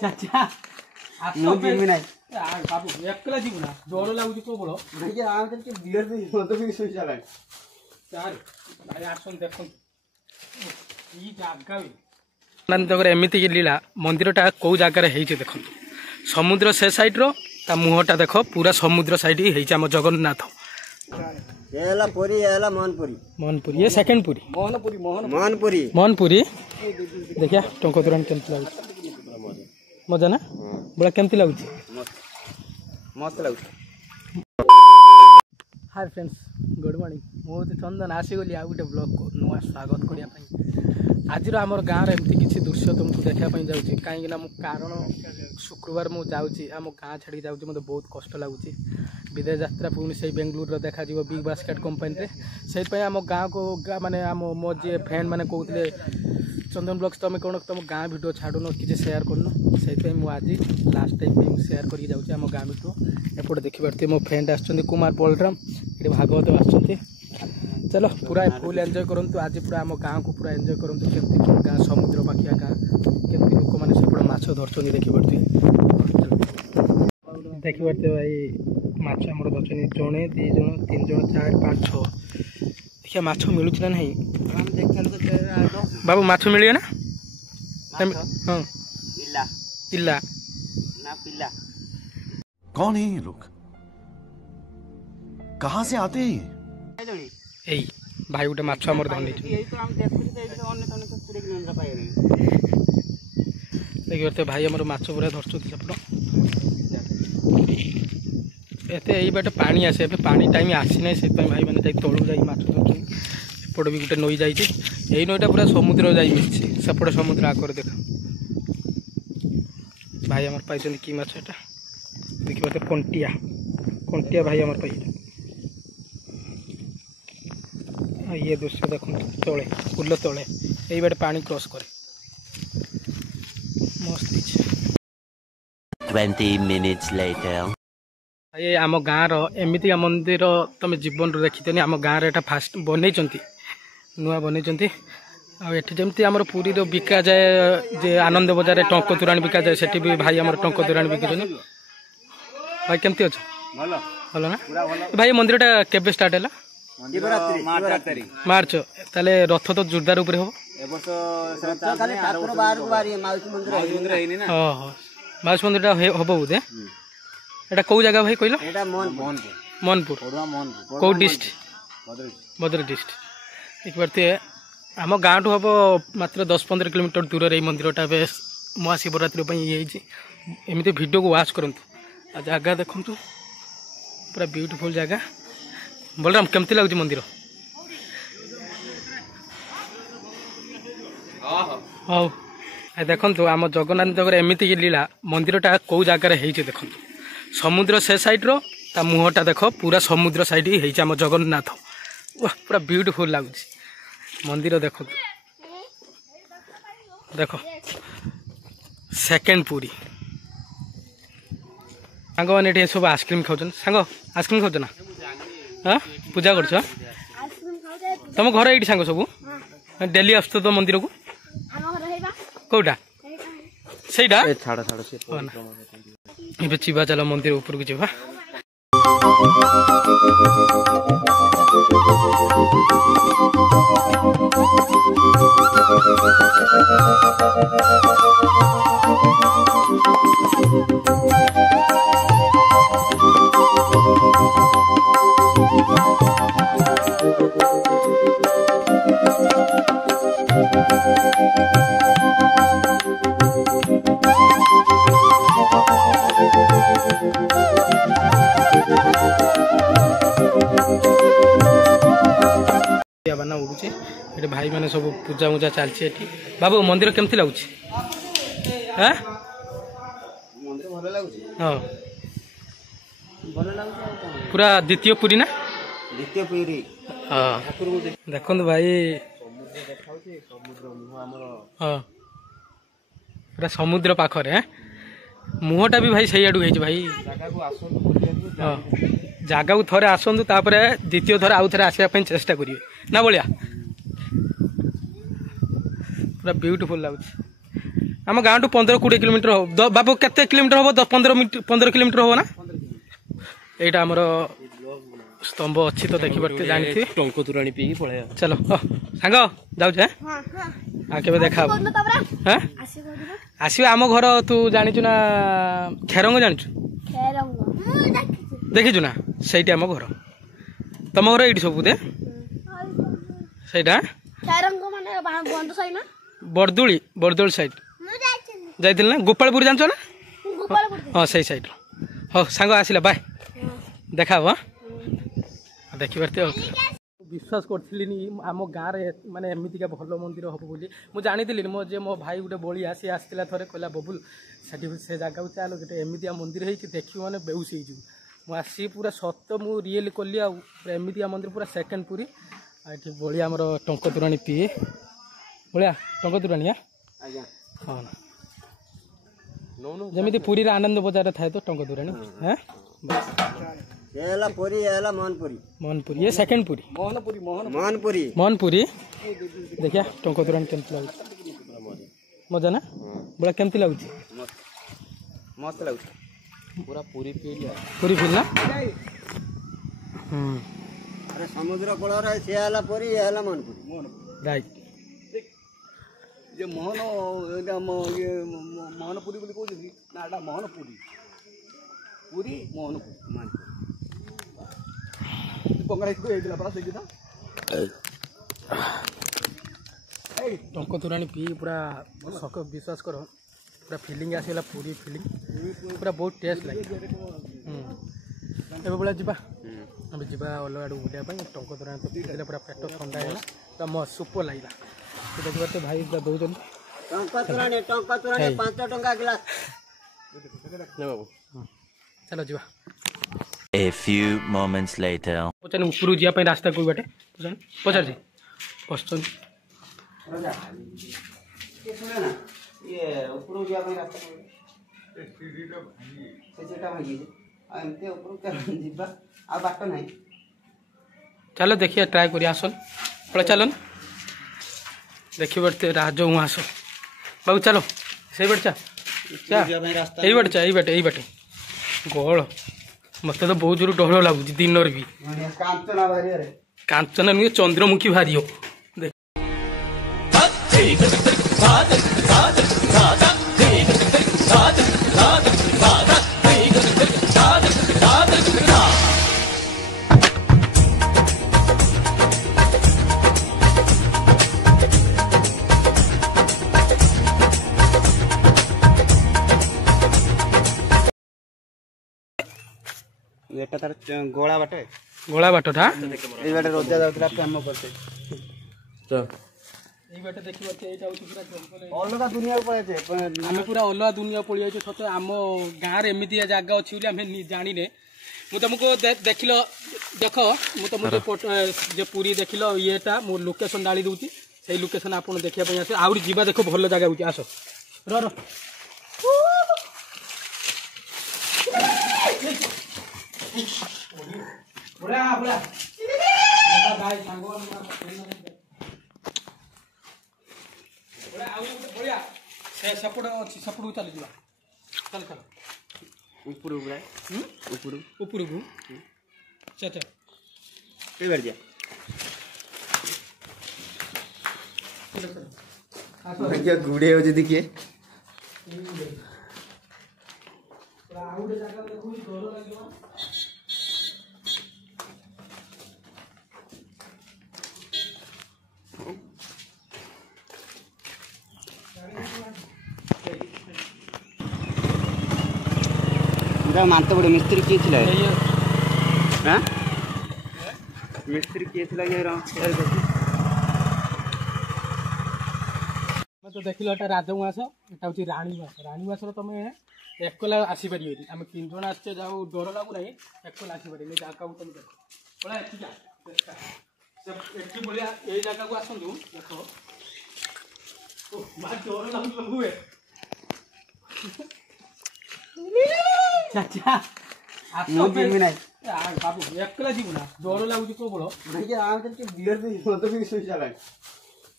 चाचा मु जीवी नाही बाबू एकला जीव ना जोर लागुची प्रबळ नाही आम ते बियर भी मत भी सोई जाला चार भाई आसन देखो ई जागा नंदगर एमिति की लीला मंदिरटा कौ जगार देखो समुद्र से साइड रो ता मुहटा देखो पूरा समुद्र साइड ही आम जगन्नाथ एला पुरी एला मोहनपुरी ये सेकंड पुरी मोहनपुरी देखिया टंको दुरान केमती लागु मजा ना बड़ा केमती लागु मस्त लागु। हाय फ्रेंड्स गुड मॉर्निंग मुझे चंदन आसीगली आ गोटे ब्लॉग को नुआ स्वागत करने आज आमर गाँव एमती किसी दृश्य तुमको देखापी जाऊँगी कहीं कारण शुक्रवार मुझे आम गाँ छाड़ी जाऊँगी मतलब बहुत कष्ट लगुच विदेश यात्रा पुणी से बेंगलुरु देखा बिग बास्केट कंपनी से आम गाँव को माने आम मो जी फ्रेंड मैंने कहते चंदन ब्लॉग्स तुम कौन तुम गाँ भिडियो छाड़न किसी सेयार करन से आज लास्ट टाइम सेयार करके जाऊँगी आम गाँ भिडियो एपटे देखिए मो फ्रेंड आसुँच कुमार बलराम ये भागवत आसुँच चलो पूरा फुल एंजॉय करूँ आज पूरा आम गाँव को पूरा एंजॉय करूँ केमती गाँ समुद्र पाखिया गाँ केमती लोक मैंने सेपटे माछ धरती देखिपे देखिपे भाई माछ आमर धरती जड़े 2 जण 3 जण 4 5 6 देखिए माछ मिलूँ ना नहीं बाबू माछ मिले ना हाँ इला ना पिल्ला कौन है ये लोग कहाँ से आते हैं ये भाई गोटे माछ आमर धनी देखिए भाई आमर माछ पूरा धरचुं एते यही बाटे पानी आसे ए पानी टाइम आसी ना से भाई मैंने तलू जा माछ धरते एपटे भी गोटे नई जाइए यही नईटा पूरा समुद्र जाई मिसी सेपटे समुद्र आकर देख भाई आमर पाई कि माछ एटा देखिए कंटिया भाई आमर पाई ये दृश्य देखो तले पुल तले यही बाटे पानी क्रॉस करे मस्त 20 minutes later ये आम गाँव एमती मंदिर तुम जीवन देखी आम गाँव एटा फास्ट बन नुआ बन आमती आम पुरी बिका जाए जे आनंद बजार टंक तोराणी बिका जाए से भी भाई आम टंक तोराणी बिकुन भाई केमती अच्छे भल ना भाई मंदिरटा केबे स्टार्ट है मार्च ताले रथ तो जोरदार ऊपर हम माउस मंदिर हम बोधे एटा कौ जगह भाई कहल मोहनपुर कौ डिस्ट्रिक्ट भद्रक डिस्ट्रिक्ट देखिए आम गाँव ठूँ हम मात्र 10-15 किलोमीटर दूर ये मंदिरटा महाशिवरात्रि ये एमती वीडियो को वाच करूँ जगह देखु पूरा ब्यूटीफुल जगह बलराम केमती लगुच मंदिर हाँ देखु आम जगन्नाथ एमती लीला मंदिरटा कौ जगार देखु समुद्र से साइड रो ता मुहटा देखो पूरा समुद्र साइड ही आम जगन्नाथ पूरा ब्यूटीफुल लगुच मंदिर देखो देखो सेकेंड पुरी सांग मैंने सब आइसक्रीम खाऊ सांग आइसक्रीम खाऊ ना हाँ पूजा कर तुम घर ये सांग सब डेली आस तो मंदिर को कौटा से जीवा चलो मंदिर ऊपर को जीवा बना उड़ुचे ये भाई मैंने सब पूजा मुजा चलती बाबू मंदिर केमती लगुच हाँ पूरा द्वितीय पुरी ना हाँ देखो भाई हाँ पूरा समुद्र पाखरे मुहटा भी भाई सही आड़ू भाई हाँ जगह को थोड़े आसतु द्वितीय थर आउ थे आसवाई चेष्टा करेंगे ना भाया पूरा ब्यूटीफुल लगुच आम गाँव टू 15-20 किलोमीटर हो बाबू केते किलोमीटर हम 15 किलोमीटर हम ना यहाँ आमर स्तंभ अच्छी तो देखी पारे जानी टंक तुराणी पी पड़े चलो सांग जाऊे के देखा हाँ आस आम घर तू जाचु ना खेरंग जाचु देखीचु ना सही आम घर तुम घर ये सब दे सहीटा बरदुली बरदुल साइड जाइल ना गोपालपुर जान ना हाँ सही साइड हाँ सांग आसला बाय देखा हाँ देखी पारे विश्वास करी आम गाँव में माने एमतीका भल मंदिर हम बोली मुझे जानी मो जे मो भाई गोटे बलिया सी आसला थे कहला बबुल से जगह चल गोटे एमतीया मंदिर हो देखिए मैंने बेउस हो आसी पूरा सत मु रियल कली एमतीया मंदिर पूरा सेकेंड पूरी ये बलिया आमर टंक तुराणी पीए बलिया टंक तुराणी हाँ जमी पुरी आनंद बजार थाए तो टंक तुराणी हाँ मोहनपुरी ये सेकेंड पूरी मोहनपुरी देखिया टंक तुराणी केमती लगुच मजा ना बड़ा केमती लगुच मस्त लगुच पूरा पूरी फील ना अरे समुद्र कूल सी पुरी ये मोहनपुरी राइट जे मोहन ये मोहनपुरी बोली कहते ना मोहनपुरी पूरी मोहनपुरी टंक तुराणी पी पूरा सक विश्वास कर पूरा फिलिंग आसगला पूरी फिलिंग पूरा बहुत टेस्ट लगे बेला जा आम जा अलग आड़ बुलाया टंक तुराणी तो पीते पूरा पेट ठंडा है पूरा मस्त सुपर लगे तो देखिए तो भाई दौन चलो जा A few moments later. पचार ऊपर जावाई रास्ता कोई बाटे पचार जी पश्चिम चलो देखिए ट्राए करिए आसन पड़े चलो देखिए बड़ते राज हूँ आस बाबू चलो सही बट यही बटे यही बटे गोल मत तो बहुत जोर डर लगुच दिन भी कांचना नुहे चंद्रमुखी भारी हो एटा तार गोला बाटे गोला बाटटा ए बाटे रोजा जाउतरा काम करते तो এই বাটে দেখি পাচ্ছি এইটা হচ্ছে পুরা জঙ্গল अलगा दुनिया पळे छे आमे पूरा अलग दुनिया पड़ी जाइए सत आम गाँव में एमती जगह अच्छी बोली आम जाने मु तुमको देख देख मु तुमको जो पूरी देख येटा मो लोकेशन डाली दूसरी से लोकेशन आप देखा आस आउरी जीवा देख भल जगह हो आस र सेपट अच्छी सेपट चल जा चल चल ऊपर ऊपर ऊपर को चल चल ए बैठ जा क्या गुड़े हो जदी के मानते बड़े मिस्त्री किए थिला हां मिस्त्री किए थिला ये मैं तो देखिल एटा राजवास एटा होची रानीवास तुम एकला आसी पारि आम 3 जन आसे जाऊ डर लागू ना एकला आसी पारि जगह तुम देख पड़ा एठी बोलिया ए जगह को आसंतु देखो ओ मा डर लागू हुए चाचा बाबू एकला जीव ना डर लगुच प्रबल बियर मत भी सोई चला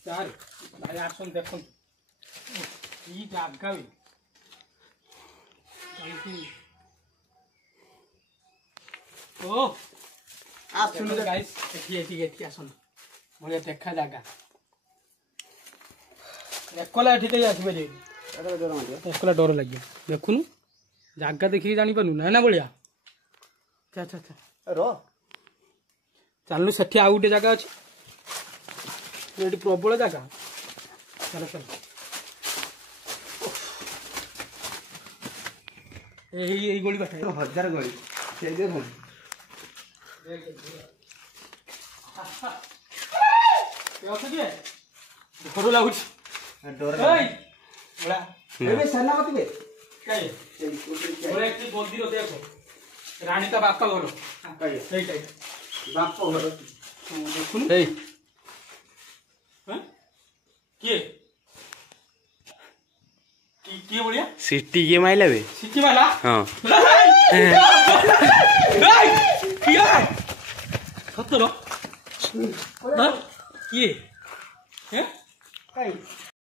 भाई आसन देख ई जागा भी ओ आप सुनो गाइस एठी आसन बढिया देखा जागा एकला एठी ते आसीबे जे एकला डर लागि देखुनु जागा देखि जानि पनु ना ना बढिया अच्छा रो चलनु सेठी आ गुटे जागा अछि एठी प्रबल जागा चल चल এই গলি বাটা 1000 গলি সেই যে ভুল ঘর লাগুছি ডর এই বড়া এবে সেনাপতি বে কাই ওরে একটি মন্দির দেখো রানী তা বাপ্পা ঘর কাই এইটাই বাপ ঘর দেখুন এই হ্যাঁ কি কি বলিয়া সিটি কে মাইলা বে সিটি वाला হ্যাঁ এই কি হয় সত্য না কি হ্যাঁ কাই